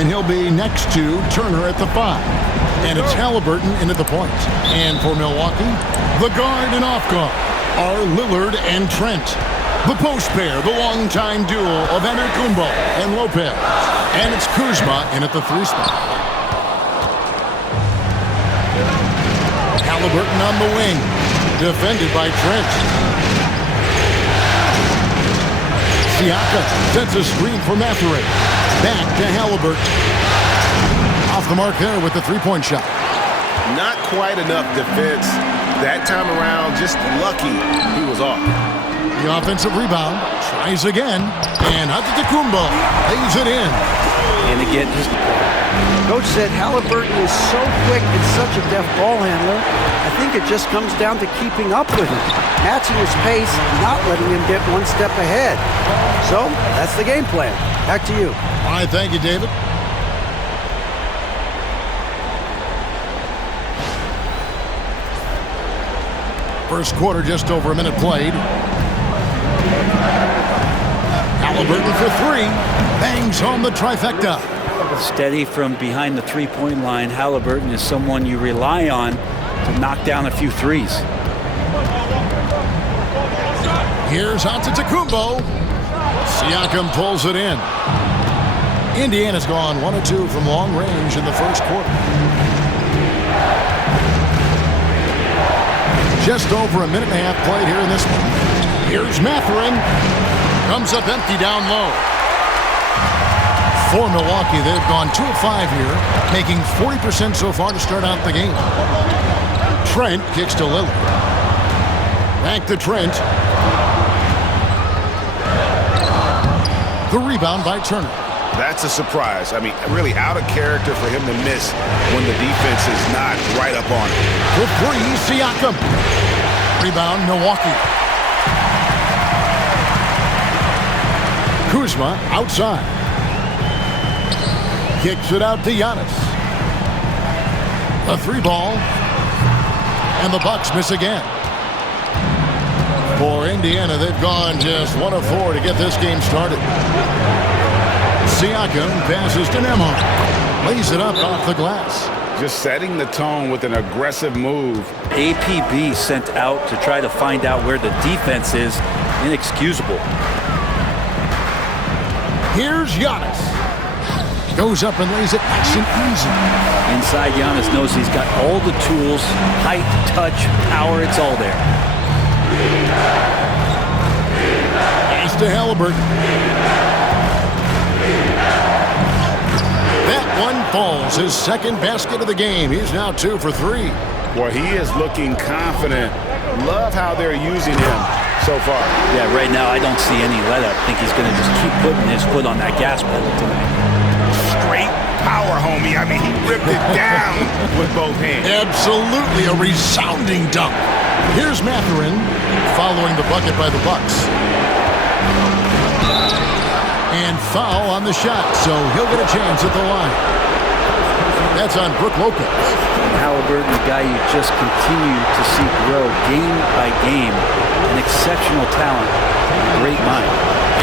and he'll be next to Turner at the 5. And it's Halliburton into the point. And for Milwaukee, the guard and off guard are Lillard and Trent. The post pair, the longtime duo of Antetokounmpo and Lopez. And it's Kuzma in at the 3 spot. Halliburton on the wing, defended by Trent. Siakam sets a screen for Mathurin. Back to Halliburton. Off the mark there with the 3-point shot. Not quite enough defense that time around. Just lucky he was off. The offensive rebound tries again, and Antetokounmpo lays it in. And again, Coach said Halliburton is so quick and such a deft ball handler. I think it just comes down to keeping up with him, matching his pace, not letting him get one step ahead. So that's the game plan. Back to you. All right, thank you, David. First quarter, just over a minute played. Halliburton for 3. Bangs home the trifecta. Steady from behind the 3-point line. Halliburton is someone you rely on to knock down a few threes. Here's Antetokounmpo. Siakam pulls it in. Indiana's gone 1 of 2 from long range in the first quarter. Just over a minute and a half played here in this one. Here's Mathurin. Comes up empty down low. For Milwaukee, they've gone 2 of 5 here, making 40% so far to start out the game. Trent kicks to Lillard. Back to Trent. The rebound by Turner. That's a surprise. I mean, really out of character for him to miss when the defense is not right up on him. For 3, Siakam. Rebound, Milwaukee. Kuzma outside. Kicks it out to Giannis. A 3-ball. And the Bucks miss again. For Indiana, they've gone just 1 of 4 to get this game started. Siakam passes to Nembhard. Lays it up off the glass. Just setting the tone with an aggressive move. APB sent out to try to find out where the defense is. Inexcusable. Here's Giannis. Goes up and lays it nice and easy. Inside, Giannis knows he's got all the tools, height, touch, power, it's all there. Pass to Halliburton. That one falls. His second basket of the game. He's now 2 for 3. Boy, he is looking confident. Love how they're using him so far. Yeah, right now I don't see any let-up. I think he's going to just keep putting his foot on that gas pedal tonight. Straight power, homie. I mean, he ripped it down with both hands. Absolutely a resounding dunk. Here's Mathurin following the bucket by the Bucks. And foul on the shot, so he'll get a chance at the line. That's on Brook Lopez. Halliburton, the guy you just continue to see grow game by game. An exceptional talent, great mind.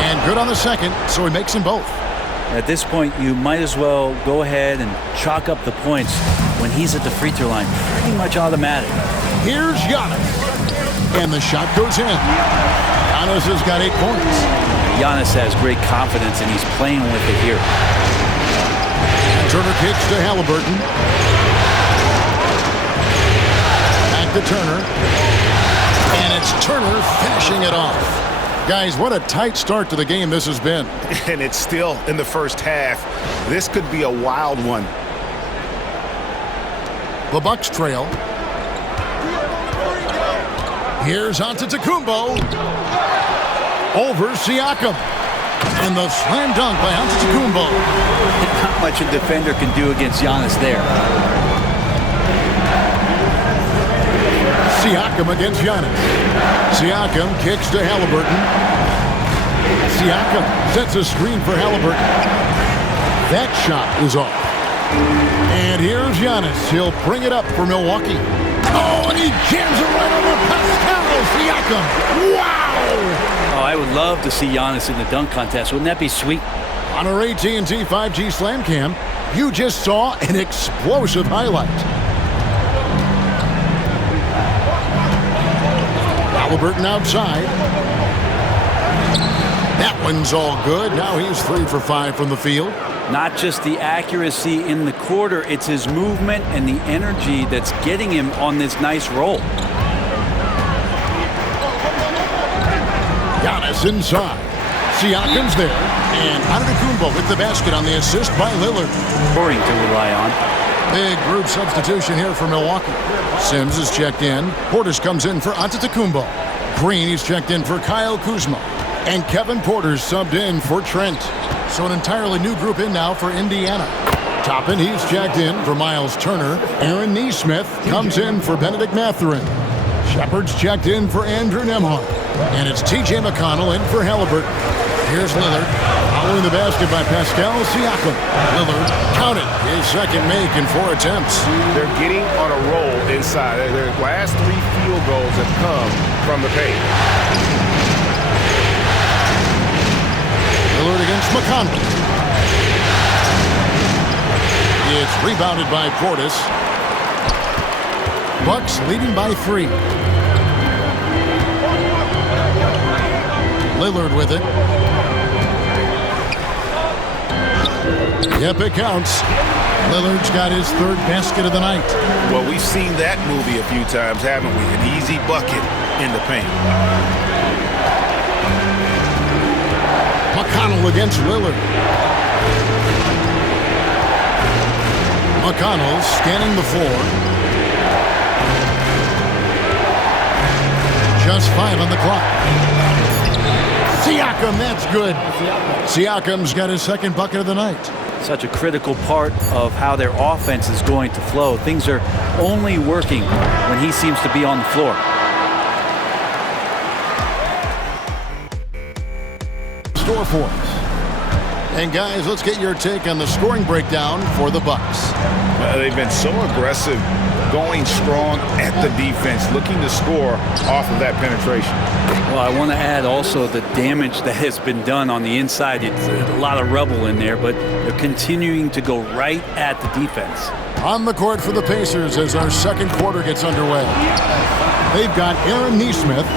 And good on the second, so he makes them both. At this point, you might as well go ahead and chalk up the points when he's at the free throw line. Pretty much automatic. Here's Giannis. And the shot goes in. Giannis has got 8 points. Giannis has great confidence, and he's playing with it here. Turner kicks to Halliburton. Back to Turner. And it's Turner finishing it off. Guys, what a tight start to the game this has been. And it's still in the first half. This could be a wild one. The Bucks trail. Here's Antetokounmpo. Over Siakam. And the slam dunk by Antetokounmpo. Not much a defender can do against Giannis there. Siakam against Giannis. Siakam kicks to Halliburton. Siakam sets a screen for Halliburton. That shot is off. And here's Giannis. He'll bring it up for Milwaukee. Oh, and he jams it right over Pascal Siakam. Wow! Oh, I would love to see Giannis in the dunk contest. Wouldn't that be sweet? On our AT&T 5G Slam Cam, you just saw an explosive highlight. Halliburton outside. That one's all good. Now he's 3 for 5 from the field. Not just the accuracy in the quarter, it's his movement and the energy that's getting him on this nice roll. Giannis inside. Siakam's there. And Antetokounmpo with the basket on the assist by Lillard. Scoring to rely on. Big group substitution here for Milwaukee. Sims is checked in. Portis comes in for Antetokounmpo. Green is checked in for Kyle Kuzma. And Kevin Porter's subbed in for Trent. So an entirely new group in now for Indiana. Toppin, he's checked in for Miles Turner. Aaron Nesmith comes in for Benedict Mathurin. Shepard's checked in for Andrew Nembhard. And it's T.J. McConnell in for Halliburton. Here's Lillard, following the basket by Pascal Siakam. Lillard counted his second make in 4 attempts. They're getting on a roll inside. Their last 3 field goals have come from the paint. Lillard against McConnell. It's rebounded by Portis. Bucks leading by 3. Lillard with it. Yep, it counts. Lillard's got his 3rd basket of the night. Well, we've seen that movie a few times, haven't we? An easy bucket in the paint. McConnell against Lillard. McConnell scanning the floor. Just 5 on the clock. Siakam, that's good. Siakam's got his 2nd bucket of the night. Such a critical part of how their offense is going to flow. Things are only working when he seems to be on the floor. Store for us. And guys, let's get your take on the scoring breakdown for the Bucks. They've been so aggressive, going strong at the defense, looking to score off of that penetration. Well, I want to add also the damage that has been done on the inside. It's a lot of rubble in there, but they're continuing to go right at the defense. On the court for the Pacers as our 2nd quarter gets underway. They've got Aaron Nesmith.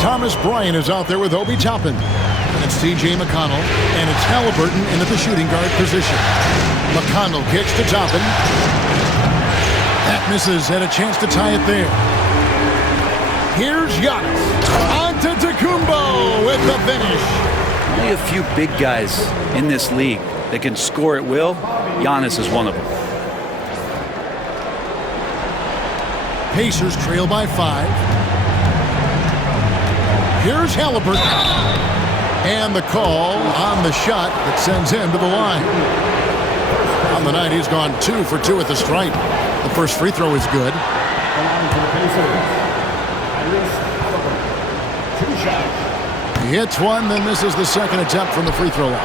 Thomas Bryant is out there with Obi Toppin. And it's T.J. McConnell, and it's Halliburton in at the shooting guard position. McConnell kicks to Toppin. That misses, had a chance to tie it there. Here's Giannis. Antetokounmpo with the finish. Only a few big guys in this league that can score at will. Giannis is one of them. Pacers trail by 5. Here's Halliburton. And the call on the shot that sends him to the line. On the night, he's gone 2 for 2 at the stripe. The first free throw is good. He hits one, then misses the 2nd attempt from the free throw line.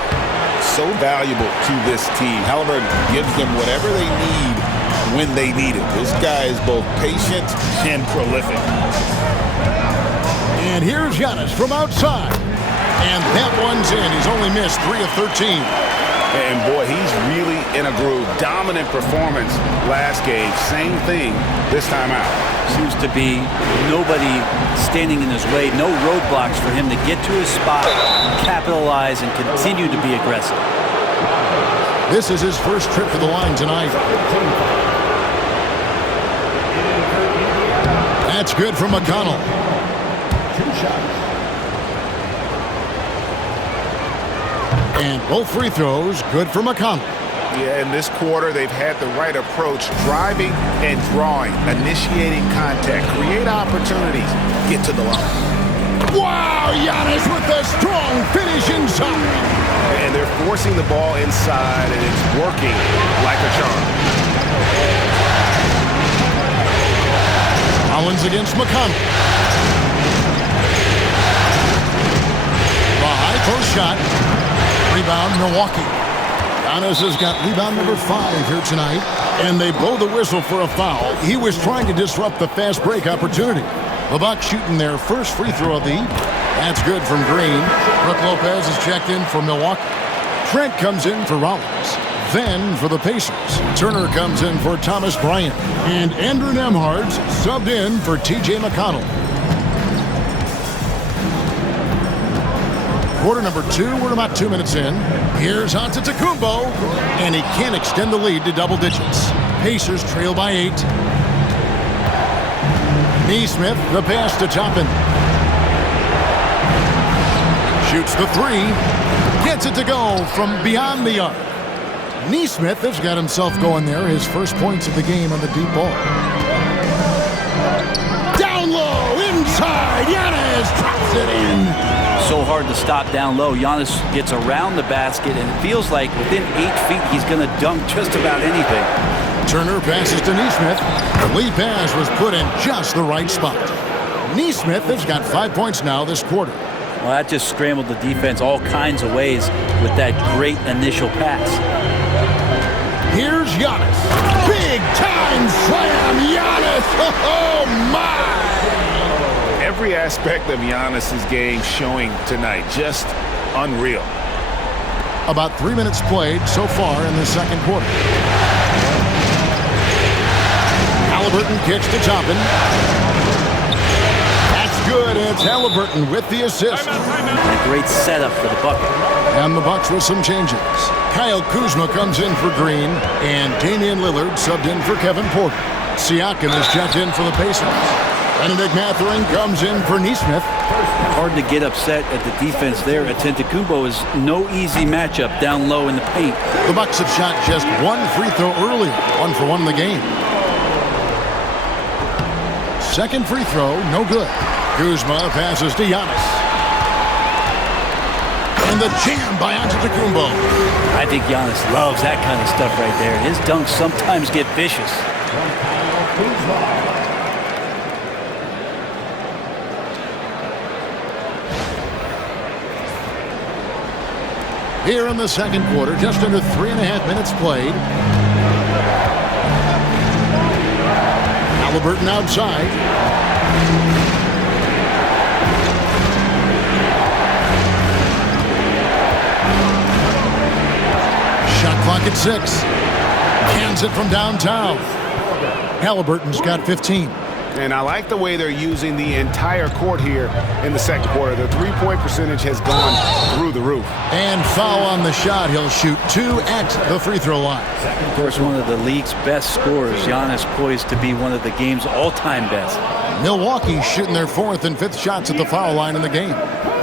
So valuable to this team. Halliburton gives them whatever they need when they need it. This guy is both patient and prolific. And here's Giannis from outside. And that one's in. He's only missed 3 of 13. And boy, he's really in a groove. Dominant performance last game. Same thing this time out. Seems to be nobody standing in his way. No roadblocks for him to get to his spot, capitalize, and continue to be aggressive. This is his first trip to the line tonight. That's good from McConnell. 2 shots. And both free throws good for McConnell. Yeah, in this quarter, they've had the right approach, driving and drawing, initiating contact, create opportunities, get to the line. Wow, Giannis with a strong finish inside. And they're forcing the ball inside, and it's working like a charm. Collins against McConnell. The high post shot. Rebound, Milwaukee. Giannis has got rebound number 5 here tonight, and they blow the whistle for a foul. He was trying to disrupt the fast break opportunity. The Bucks shooting their first free throw of the evening. That's good from Green. Brook Lopez is checked in for Milwaukee. Trent comes in for Rollins. Then for the Pacers, Turner comes in for Thomas Bryant. And Andrew Nembhard's subbed in for T.J. McConnell. Quarter number 2, we're about 2 minutes in. Here's Antetokounmpo, and he can't extend the lead to double digits. Pacers trail by 8. Nesmith, the pass to Toppin. Shoots the 3. Gets it to go from beyond the arc. Nesmith has got himself going there. His first points of the game on the deep ball. Down low, inside. Giannis drops it in. So hard to stop down low. Giannis gets around the basket, and it feels like within 8 feet he's going to dunk just about anything. Turner passes to Nesmith. The lead pass was put in just the right spot. Nesmith has got 5 points now this quarter. Well, that just scrambled the defense all kinds of ways with that great initial pass. Here's Giannis. Big time slam, Giannis. Oh, my. Every aspect of Giannis's game showing tonight. Just unreal. About 3 minutes played so far in the second quarter. Halliburton kicks to Toppin. That's good. It's Halliburton with the assist. A great setup for the bucket. And the Bucks with some changes. Kyle Kuzma comes in for Green, and Damian Lillard subbed in for Kevin Porter. Siakam is checked in for the Pacers. Benedict Mathurin comes in for Nesmith. Hard to get upset at the defense there. Antetokounmpo is no easy matchup down low in the paint. The Bucks have shot just 1 free throw early, 1 for 1 in the game. Second free throw, no good. Kuzma passes to Giannis. And the jam by Antetokounmpo. I think Giannis loves that kind of stuff right there. His dunks sometimes get vicious. Here in the second quarter, just under 3.5 minutes played. Halliburton outside. Shot clock at 6. Cans it from downtown. Halliburton's got 15. And I like the way they're using the entire court here in the second quarter. The three-point percentage has gone through the roof. And foul on the shot. He'll shoot 2 at the free throw line. Of course, one of the league's best scorers. Giannis poised to be one of the game's all-time best. Milwaukee shooting their 4th and 5th shots at the foul line in the game.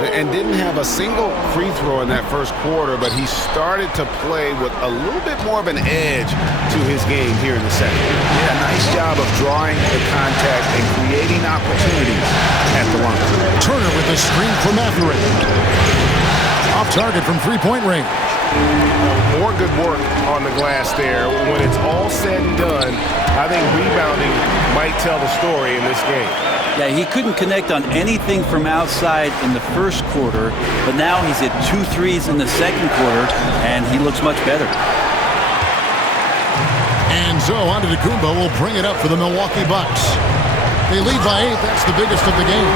And didn't have a single free throw in that first quarter, but he started to play with a little bit more of an edge to his game here in the second. Yeah, nice job of drawing the contact and creating opportunities at the line. Turner with the screen for Mathurin. Off target from three-point range. More good work on the glass there. When it's all said and done, I think rebounding might tell the story in this game. Yeah, he couldn't connect on anything from outside in the first quarter, but now he's at 2 threes in the second quarter, and he looks much better. And so Antetokounmpo will bring it up for the Milwaukee Bucks. They lead by 8. That's the biggest of the game.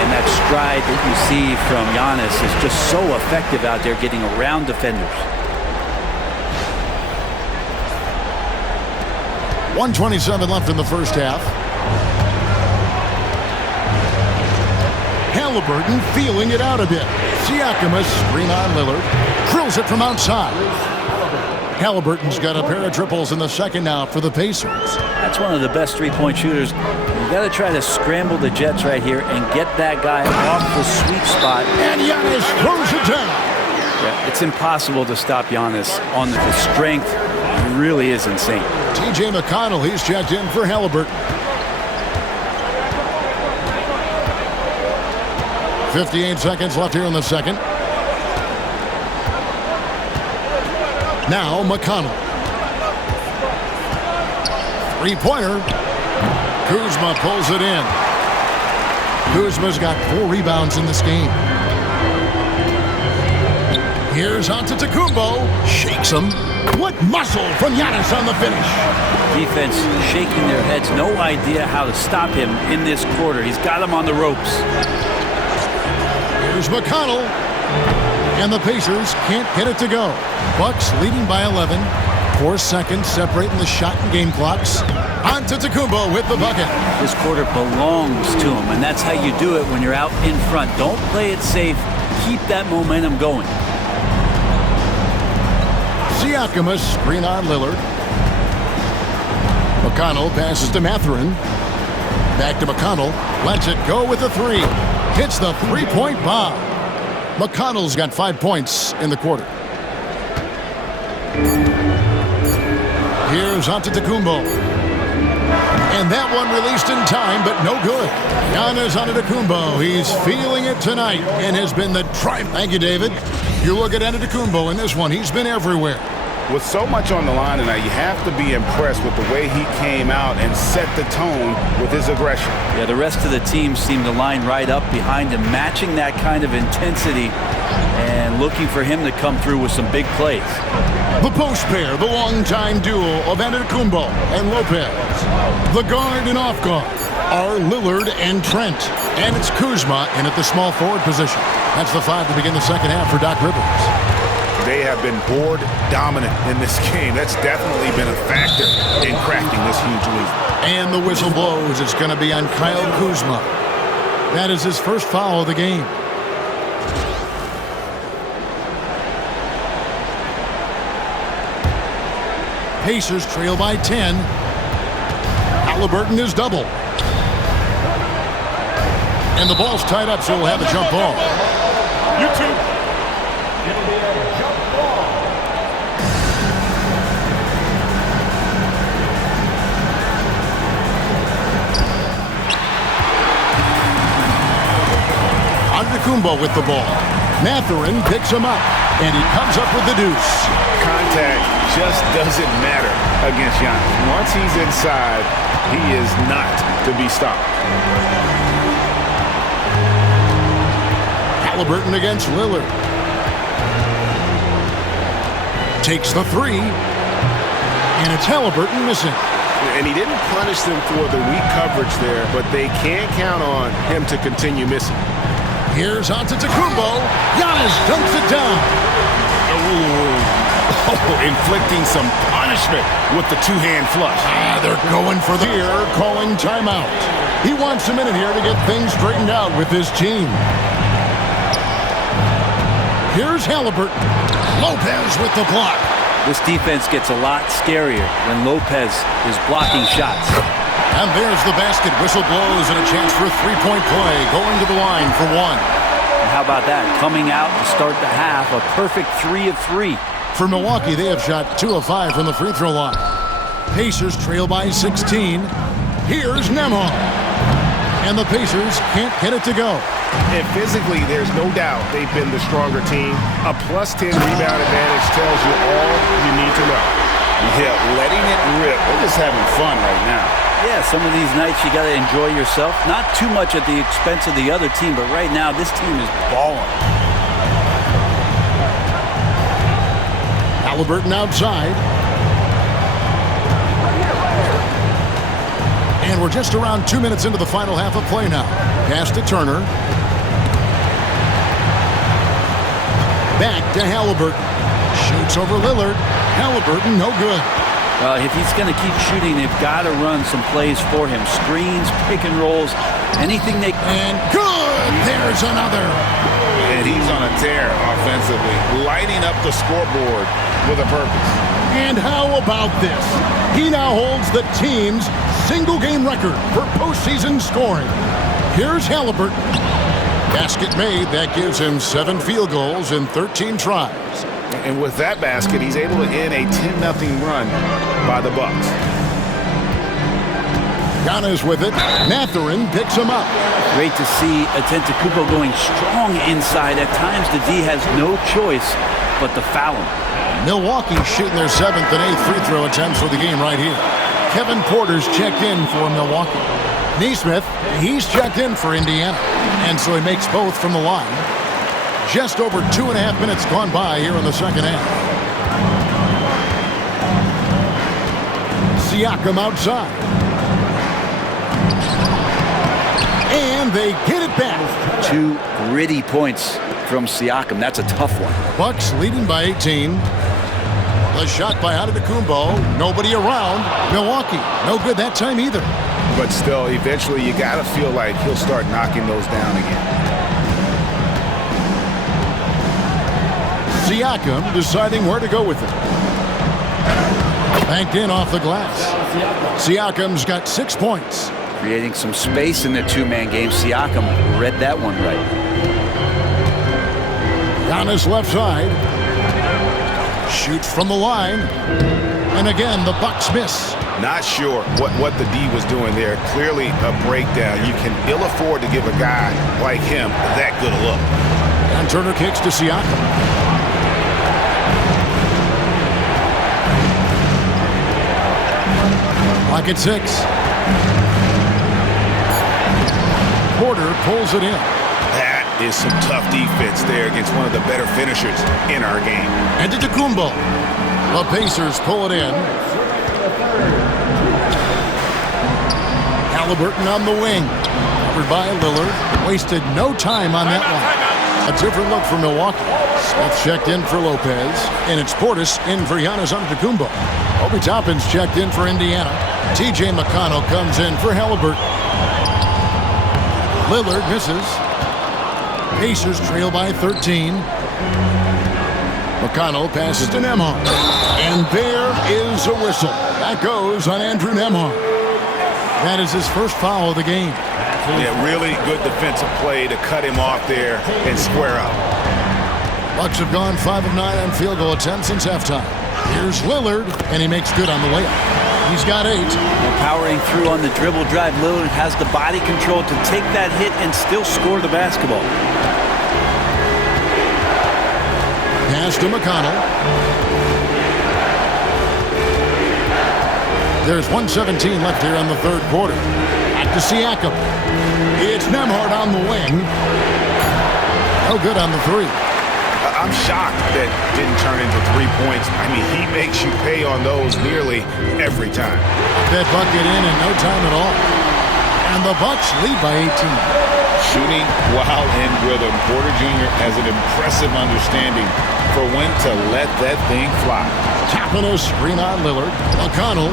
And that stride that you see from Giannis is just so effective out there getting around defenders. 1:27 left in the first half. Halliburton feeling it out a bit. Siakam a screen on Lillard. Drills it from outside. Halliburton's got a pair of triples in the second now for the Pacers. That's one of the best three-point shooters. You got to try to scramble the Jets right here and get that guy off the sweet spot. And Giannis throws it down. Yeah, it's impossible to stop Giannis on the strength. It really is insane. T.J. McConnell, he's checked in for Halliburton. 58 seconds left here in the second. Now McConnell. Three-pointer. Kuzma pulls it in. Kuzma's got 4 rebounds in this game. Here's Antetokounmpo. Shakes him. What muscle from Giannis on the finish. Defense shaking their heads. No idea how to stop him in this quarter. He's got him on the ropes. Here's McConnell. And the Pacers can't get it to go. Bucks leading by 11. 4 seconds separating the shot and game clocks. Antetokounmpo with the bucket. This quarter belongs to him, and that's how you do it when you're out in front. Don't play it safe. Keep that momentum going. Siakam, a screen on Lillard. McConnell passes to Mathurin. Back to McConnell. Lets it go with the three. Hits the three-point bomb. McConnell's got 5 points in the quarter. Here's Antetokounmpo. And that one released in time, but no good. Giannis Antetokounmpo, he's feeling it tonight and has been the drive. Thank you, David. You look at Antetokounmpo in this one, he's been everywhere. With so much on the line tonight, you have to be impressed with the way he came out and set the tone with his aggression. Yeah, the rest of the team seemed to line right up behind him, matching that kind of intensity and looking for him to come through with some big plays. The post pair, the longtime duo of Antetokounmpo and Lopez. The guard and off guard are Lillard and Trent. And it's Kuzma in at the small forward position. That's the 5 to begin the second half for Doc Rivers. They have been board dominant in this game. That's definitely been a factor in cracking this huge lead. And the whistle blows. It's going to be on Kyle Kuzma. That is his first foul of the game. Pacers trail by 10. Halliburton is double. And the ball's tied up, so we'll have a jump ball. YouTube. It'll be a jump ball. Antetokounmpo with the ball. Mathurin picks him up, and he comes up with the deuce. Contact just doesn't matter against Giannis. Once he's inside, he is not to be stopped. Halliburton against Lillard. Takes the three, and it's Halliburton missing. And he didn't punish them for the weak coverage there, but they can't count on him to continue missing. Here's Antetokounmpo. Giannis dumps it down. Inflicting some punishment with the two-hand flush. They're going for the here, calling timeout. He wants a minute here to get things straightened out with his team. Here's Halliburton. Lopez with the block. This defense gets a lot scarier when Lopez is blocking shots. And there's the basket. Whistle blows and a chance for a three-point play. Going to the line for one. And how about that? Coming out to start the half, a perfect 3 of 3. For Milwaukee, they have shot 2 of 5 from the free throw line. Pacers trail by 16. Here's Nembhard. And the Pacers can't get it to go. And physically, there's no doubt they've been the stronger team. A +10 rebound advantage tells you all you need to know. Yeah, letting it rip. They're just having fun right now. Yeah, some of these nights you got to enjoy yourself. Not too much at the expense of the other team, but right now this team is balling. Halliburton outside. And we're just around 2 minutes into the final half of play now. Pass to Turner. Back to Halliburton. Shoots over Lillard. Halliburton, no good. Well, if he's going to keep shooting, they've got to run some plays for him. Screens, pick and rolls, anything they can. And good! There's another. And he's on a tear offensively, lighting up the scoreboard with a purpose. And how about this? He now holds the team's single-game record for postseason scoring. Here's Halliburton. Basket made. That gives him 7 field goals in 13 tries. And with that basket, he's able to end a 10-0 run by the Bucks. Giannis with it. Mathurin picks him up. Great to see Antetokounmpo going strong inside. At times, the D has no choice but to foul him. Milwaukee shooting their 7th and 8th free throw attempts for the game right here. Kevin Porter's checked in for Milwaukee. Nesmith, he's checked in for Indiana. And so he makes both from the line. Just over 2.5 minutes gone by here in the second half. Siakam outside. And they get it back. 2 gritty points from Siakam. That's a tough one. Bucks leading by 18. The shot by Antetokounmpo. Nobody around. Milwaukee, no good that time either. But still, eventually you got to feel like he'll start knocking those down again. Siakam deciding where to go with it. Banked in off the glass. Siakam's got 6 points. Creating some space in the two-man game. Siakam read that one right. Giannis left side. Shoots from the line. And again, the Bucks miss. Not sure what the D was doing there. Clearly a breakdown. You can ill afford to give a guy like him that good a look. And Turner kicks to Siakam. Lock at 6. Porter pulls it in. That is some tough defense there against one of the better finishers in our game. Antetokounmpo. The Pacers pull it in. Halliburton on the wing. Covered by Lillard. Wasted no time on that one. A different look for Milwaukee. Smith checked in for Lopez. And it's Portis in for Giannis Antetokounmpo. Obi Toppin's checked in for Indiana. TJ McConnell comes in for Halliburton. Lillard misses. Pacers trail by 13. McConnell passes to Nembhard. And there is a whistle. That goes on Andrew Nembhard. That is his first foul of the game. Yeah, really good defensive play to cut him off there and square up. Bucks have gone 5 of 9 on field goal attempts since halftime. Here's Lillard, and he makes good on the layup. He's got 8. Powering through on the dribble drive, Lillard has the body control to take that hit and still score the basketball. Pass to McConnell. There's 1:17 left here in the third quarter. Back to Siakam. It's Nembhard on the wing. No good on the 3. I'm shocked that didn't turn into 3 points. I mean, he makes you pay on those nearly every time. That bucket in no time at all. And the Bucks lead by 18. Shooting while in rhythm. Porter Jr. has an impressive understanding for when to let that thing fly. Tapping a screen on Lillard. McConnell.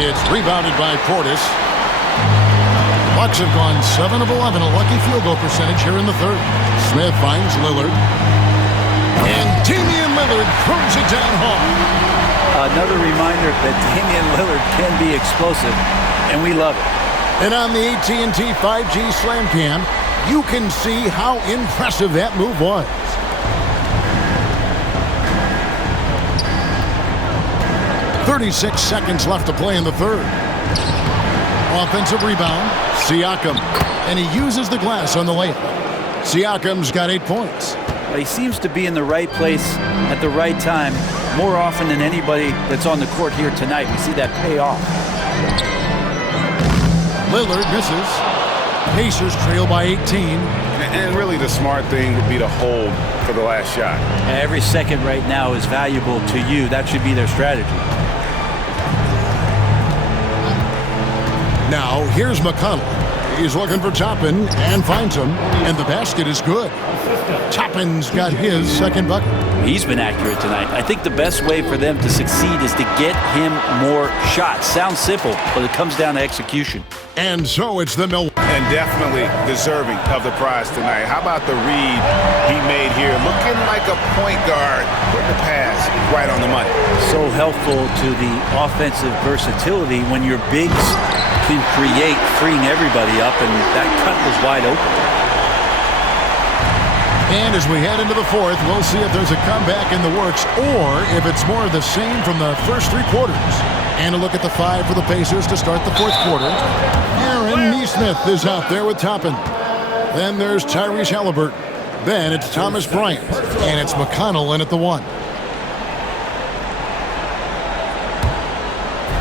It's rebounded by Portis. Bucks have gone 7 of 11, a lucky field goal percentage here in the third. Smith finds Lillard. And Damian Lillard throws it down hard. Another reminder that Damian Lillard can be explosive, and we love it. And on the AT&T 5G Slam Cam, you can see how impressive that move was. .36 seconds left to play in the third. Offensive rebound, Siakam. And he uses the glass on the layup. Siakam's got 8 points. He seems to be in the right place at the right time more often than anybody that's on the court here tonight. We see that pay off. Lillard misses. Pacers trail by 18. And really the smart thing would be to hold for the last shot. Every second right now is valuable to you. That should be their strategy. Now, here's McConnell. He's looking for Toppin and finds him, and the basket is good. Toppin's got his second bucket. He's been accurate tonight. I think the best way for them to succeed is to get him more shots. Sounds simple, but it comes down to execution. And so it's the Milwaukee. And definitely deserving of the prize tonight. How about the read he made here? Looking like a point guard. Put the pass right on the money. So helpful to the offensive versatility when your bigs can create, freeing everybody up, and that cut was wide open. And as we head into the fourth, we'll see if there's a comeback in the works or if it's more of the same from the first 3 quarters. And a look at the 5 for the Pacers to start the fourth quarter. Aaron Nesmith is out there with Toppin. Then there's Tyrese Halliburton. Then it's Thomas Bryant. And it's McConnell in at the 1.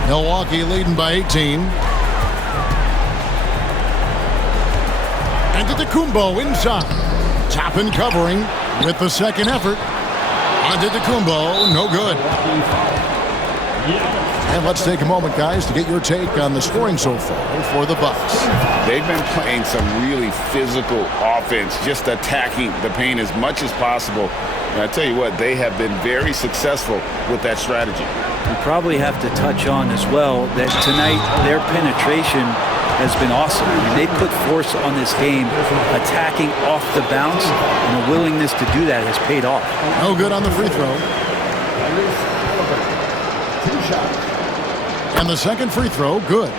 Milwaukee leading by 18. Antetokounmpo inside. Toppin covering with the second effort. Antetokounmpo, no good. And let's take a moment, guys, to get your take on the scoring so far for the Bucks. They've been playing some really physical offense, just attacking the paint as much as possible. And I tell you what, they have been very successful with that strategy. We probably have to touch on as well that tonight their penetration has been awesome. I mean, they put force on this game, attacking off the bounce, and the willingness to do that has paid off. No good on the free throw. And the second free throw, good.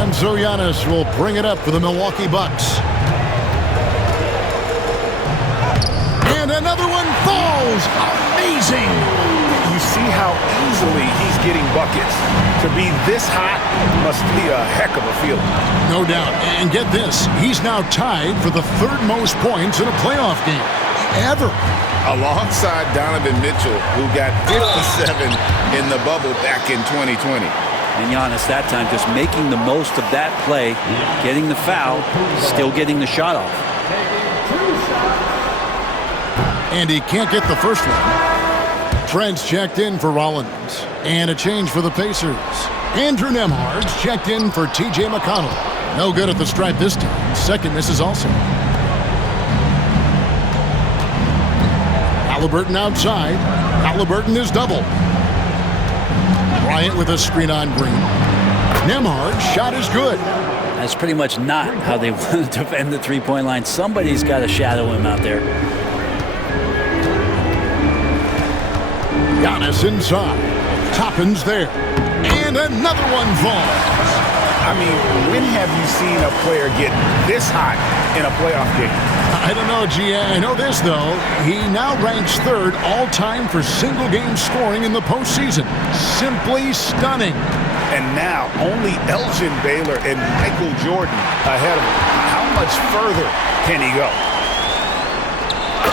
And so Giannis will bring it up for the Milwaukee Bucks. And another one falls. Amazing. You see how easily he's getting buckets. To be this hot must be a heck of a feeling. No doubt. And get this, he's now tied for the third most points in a playoff game ever. Alongside Donovan Mitchell, who got 57 in the bubble back in 2020. And Giannis that time just making the most of that play, getting the foul, still getting the shot off. And he can't get the first one. Trent's checked in for Rollins. And a change for the Pacers. Andrew Nembhard's checked in for T.J. McConnell. No good at the stripe this time. Second misses also. Halliburton outside. Halliburton is double. Bryant with a screen on Green. Nembhard's shot is good. That's pretty much not how they want to defend the three-point line. Somebody's got to shadow him out there. Giannis inside. Toppin's there. And another one falls. I mean, when have you seen a player get this hot in a playoff game? I don't know, G. I know this, though. He now ranks third all-time for single-game scoring in the postseason. Simply stunning. And now only Elgin Baylor and Michael Jordan ahead of him. How much further can he go?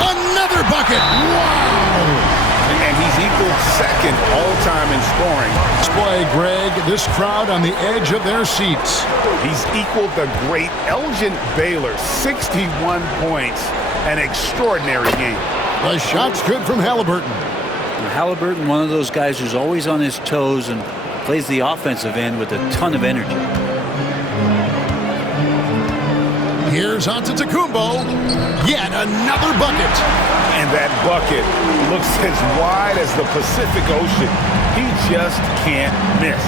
Another bucket. Wow. And he's equal second all-time in scoring. Boy, Greg, this crowd on the edge of their seats. He's equaled the great Elgin Baylor, 61 points, an extraordinary game. The shot's good from Halliburton. Halliburton, one of those guys who's always on his toes and plays the offensive end with a ton of energy. Here's Antetokounmpo. Yet another bucket. And that bucket looks as wide as the Pacific Ocean. He just can't miss.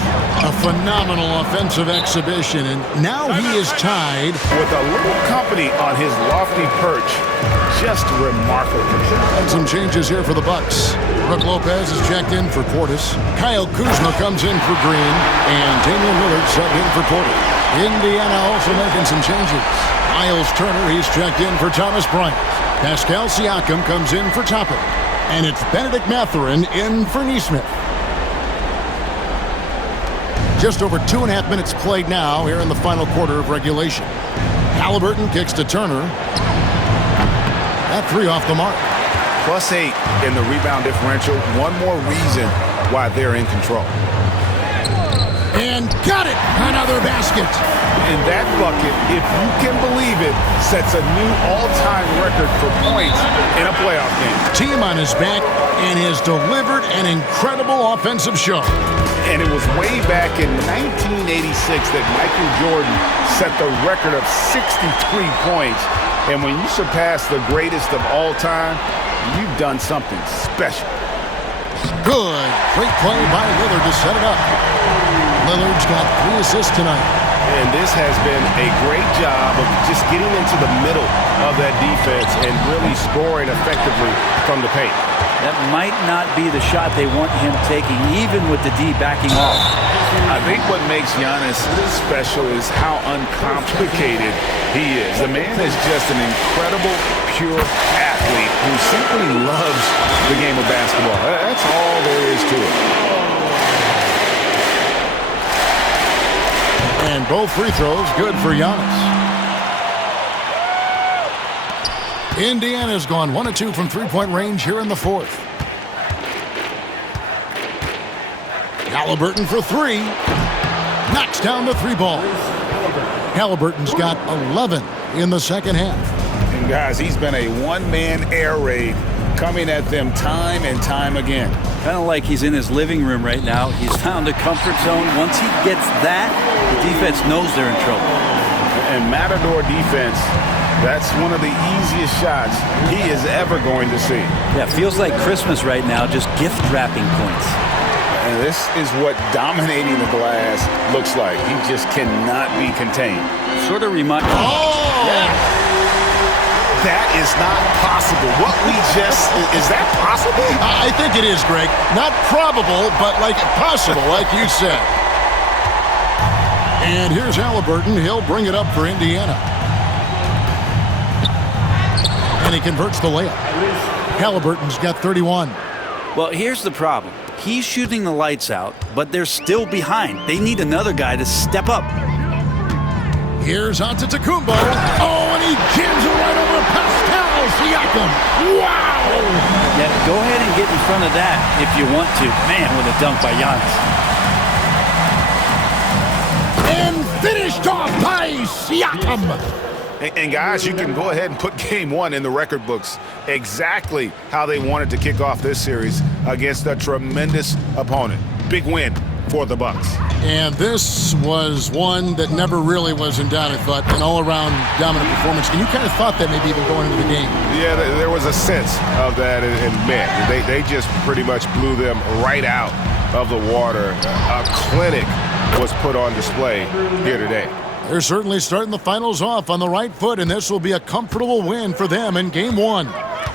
A phenomenal offensive exhibition, and now he is tied with a little company on his lofty perch. Just remarkable. And some changes here for the Bucks. Brook Lopez is checked in for Portis. Kyle Kuzma comes in for Green, and Damian Lillard subbed in for Porter. Indiana also making some changes. Miles Turner, he's checked in for Thomas Bryant. Pascal Siakam comes in for Toppin. And it's Benedict Mathurin in for Nesmith. Just over 2.5 minutes played now here in the final quarter of regulation. Halliburton kicks to Turner. That three off the mark. +8 in the rebound differential. One more reason why they're in control. And got it! Another basket. And that bucket, if you can believe it, sets a new all-time record for points in a playoff game. Team on his back and has delivered an incredible offensive show. And it was way back in 1986 that Michael Jordan set the record of 63 points. And when you surpass the greatest of all time, you've done something special. Good. Great play by Lillard to set it up. Lillard's got 3 assists tonight. And this has been a great job of just getting into the middle of that defense and really scoring effectively from the paint. That might not be the shot they want him taking, even with the D backing off. I think what makes Giannis special is how uncomplicated he is. The man is just an incredible, pure athlete who simply loves the game of basketball. That's all there is to it. And both free throws good for Giannis. Indiana's gone 1 of 2 from three-point range here in the fourth. Halliburton for 3. Knocks down the 3 ball. Halliburton's got 11 in the second half. And guys, he's been a one-man air raid coming at them time and time again. Kind of like he's in his living room right now. He's found a comfort zone. Once he gets that, the defense knows they're in trouble. And Matador defense, that's one of the easiest shots he is ever going to see. Yeah, feels like Christmas right now, just gift wrapping points. And this is what dominating the glass looks like. He just cannot be contained. Sort of reminds. Oh! Yeah. That is not possible. What we just, is that possible? I think it is, Greg. Not probable, but like possible, like you said. And here's Halliburton. He'll bring it up for Indiana. And he converts the layup. Halliburton's got 31. Well, here's the problem. He's shooting the lights out, but they're still behind. They need another guy to step up. Here's Antetokounmpo. Oh, and he jams it right over Pascal Siakam. Wow! Yeah, go ahead and get in front of that if you want to. Man, with a dunk by Giannis. And finished off by Siakam. And guys, you can go ahead and put game one in the record books. Exactly how they wanted to kick off this series against a tremendous opponent. Big win for the Bucks. And this was one that never really was in doubt, I thought, an all-around dominant performance. And you kind of thought that maybe even going into the game. Yeah, there was a sense of that, and man, they just pretty much blew them right out of the water. A clinic was put on display here today. They're certainly starting the finals off on the right foot, and this will be a comfortable win for them in game one.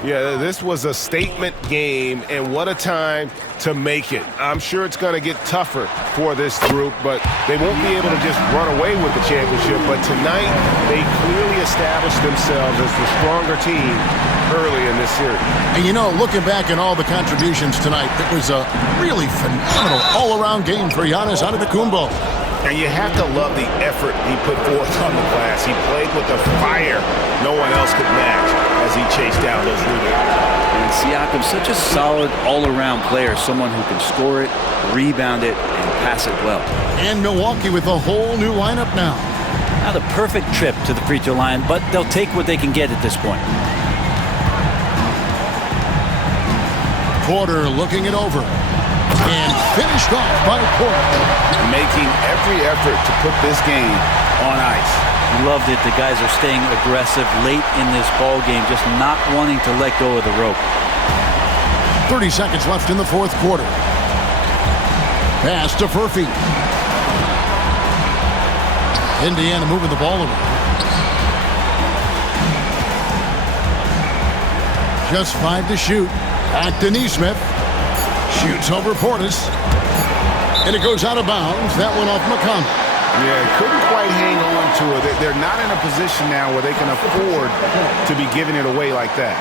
Yeah, this was a statement game, and what a time to make it. I'm sure it's going to get tougher for this group, but they won't be able to just run away with the championship. But tonight, they clearly established themselves as the stronger team early in this series. And you know, looking back at all the contributions tonight, it was a really phenomenal all-around game for Giannis Antetokounmpo. And you have to love the effort he put forth on the glass. He played with a fire no one else could match as he chased down those rebounds. And Siakam's such a solid all-around player, someone who can score it, rebound it, and pass it well. And Milwaukee with a whole new lineup now. Not a perfect trip to the free throw line, but they'll take what they can get at this point. Porter looking it over. And finished off by Porter. Making every effort to put this game on ice. Loved it. The guys are staying aggressive late in this ball game, just not wanting to let go of the rope. 30 seconds left in the fourth quarter. Pass to Furphy. Indiana moving the ball around. Just 5 to shoot. Back to Nesmith. Shoots over Portis. And it goes out of bounds. That one off McConnell. Yeah, couldn't quite hang on to it. They're not in a position now where they can afford to be giving it away like that.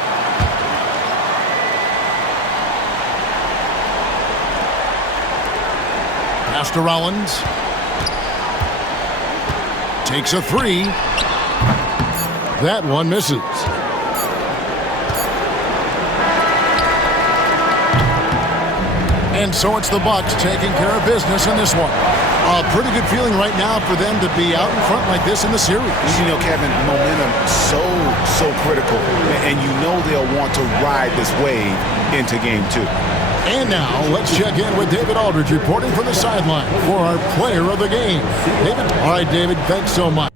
Pass to Rollins. Takes a 3. That one misses. And so it's the Bucks taking care of business in this one. A pretty good feeling right now for them to be out in front like this in the series. You know, Kevin, momentum so critical. And you know they'll want to ride this wave into game 2. And now let's check in with David Aldridge reporting from the sideline for our player of the game. David? All right, David, thanks so much.